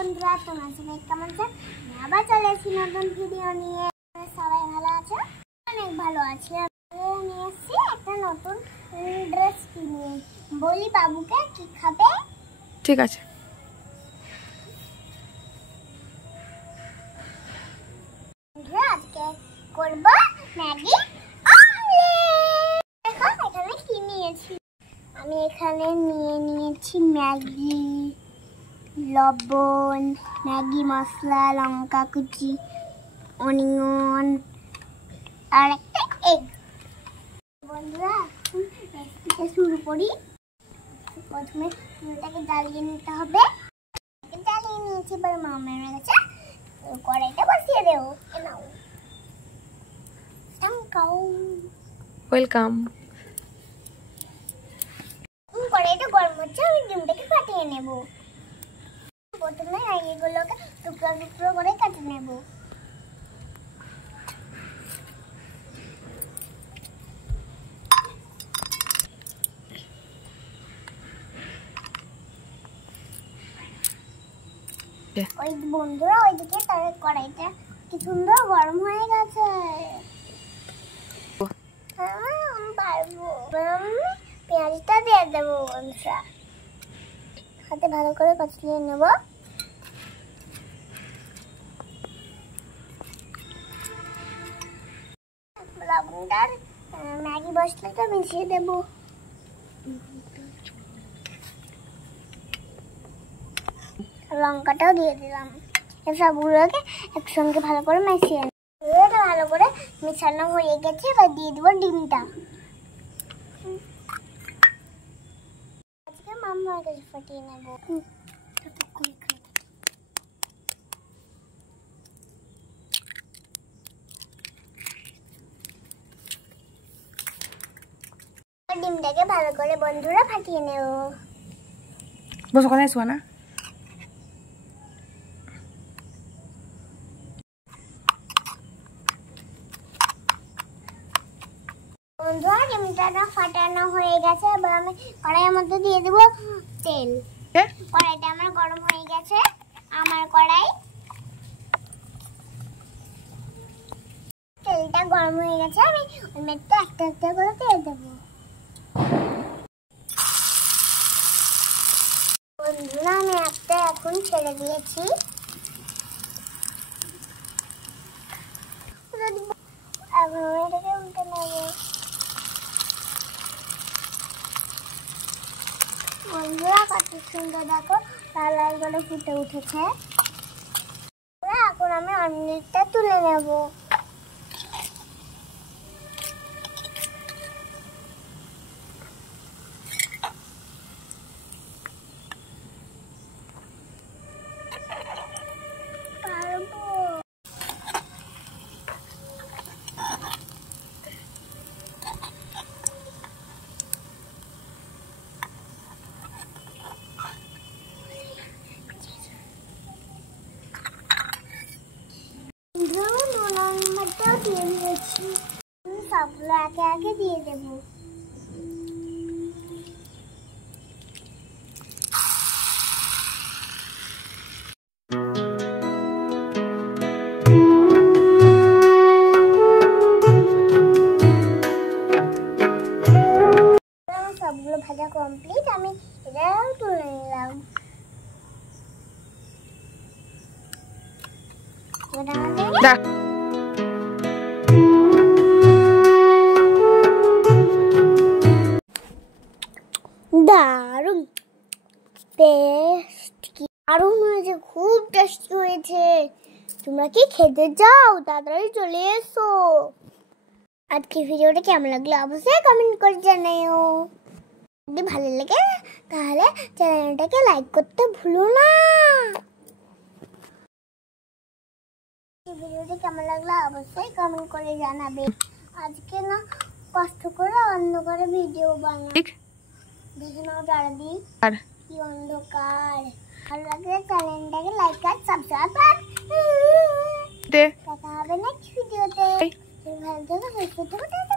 বন্ধুরা, তোমরা সবাই কেমন আছো? আবার চলে এসেছি নতুন ভিডিও নিয়ে। সবাই ভালো আছো? অনেক ভালো আছি। নিয়ে এসেছি একটা নতুন ড্রেস কিনে। বলি বাবুকে কি খাবে? ঠিক আছে। আজকে করব ম্যাগি অমলেট। দেখো এখানে কি নিয়েছি। আমি এখানে নিয়েছি ম্যাগি, লবণ, ম্যাগি মশলা, লঙ্কা কুচি, অনিয়ন আর একটা এগ। বন্ধুরা, রেসিপিটা শুরু করি। প্রথমে চুলটাকে জ্বালিয়ে নিতে হবে। জ্বালিয়ে নিয়েছি, এবার মামের কাছে কড়াইটা বসিয়ে দেবো। নাও, ওয়েলকাম। কড়াইটা গরম হচ্ছে, আমি ডিমটাকে ফাটিয়ে নেব। প্রথমে এগুলোকে টুকরো টুকরো করে কেটে নেব। ওই বন্ধুরা, ওইদিকে তার কড়াইটা কি সুন্দর গরম হয়ে গেছে। পেঁয়াজটা দিয়ে দেবো বন্ধুরা। হাতে ভালো করে কচলিয়ে নেব। লবণটার ম্যাগি মশলাটা মিশিয়ে দেবো। লঙ্কাটাও দিয়ে দিলাম। সবগুলোকে একসঙ্গে ভালো করে মিশিয়ে নেব। ভালো করে মিশানো হয়ে গেছে, এবার দিয়ে দেবো ডিমটা। আজকে মাম্মার কাছে ফাটিয়ে নেব। ডিমটাকে ভালো করে বন্ধুরা ফাটিয়ে নেব। বস ওখানে শোয়া না। বন্ধুরা, ডিমটা ফাটানো হয়ে গেছে। এবার আমি কড়াইয়ের মধ্যে দিয়ে দেবো তেল। কড়াইটা আমার গরম হয়ে গেছে। আমার কড়াই তেলটা গরম হয়ে গেছে। আমি ওর মধ্যে একটা একটা করে তেল দেবো। বন্ধুরা, আমি একটা এখন ছেড়ে দিয়েছি। এখন এটাকে উল্টে নেব। বন্ধুরা, কত সুন্দর দেখো লাল লাল করে ফুটে উঠেছে। এখন আমি অমলেটটা তুলে নেব। দিয়ে দিয়েছি, সবগুলো একে একে দিয়ে দেবো। সবগুলো ভাজা কমপ্লিট, আমি এটাও তুলে নিলাম। দারুণ টেস্টি, দারুণ হয়েছে, খুব টেস্টি হয়েছে। তোমরা কি খেতে চাও? তাড়াতাড়ি চলে এসো। আজকে ভিডিওটা কেমন লাগলো অবশ্যই কমেন্ট করে জানাও। যদি ভালো লাগে তাহলে চ্যানেলটাকে লাইক করতে ভুলো না। ভিডিওটা কেমন লাগলো অবশ্যই কমেন্ট করে জানাবে। আজকে না কষ্ট করে অন্ধকারে ভিডিও বানাই। দেখে নাও চারিদিক কি অন্ধকার। ভালো লাগলে চ্যানেলটাকে লাইক আর সাবস্ক্রাইব করতে। দেখা হবে নেক্সট ভিডিওতে। ভালো থেকো, সুস্থ থেকো।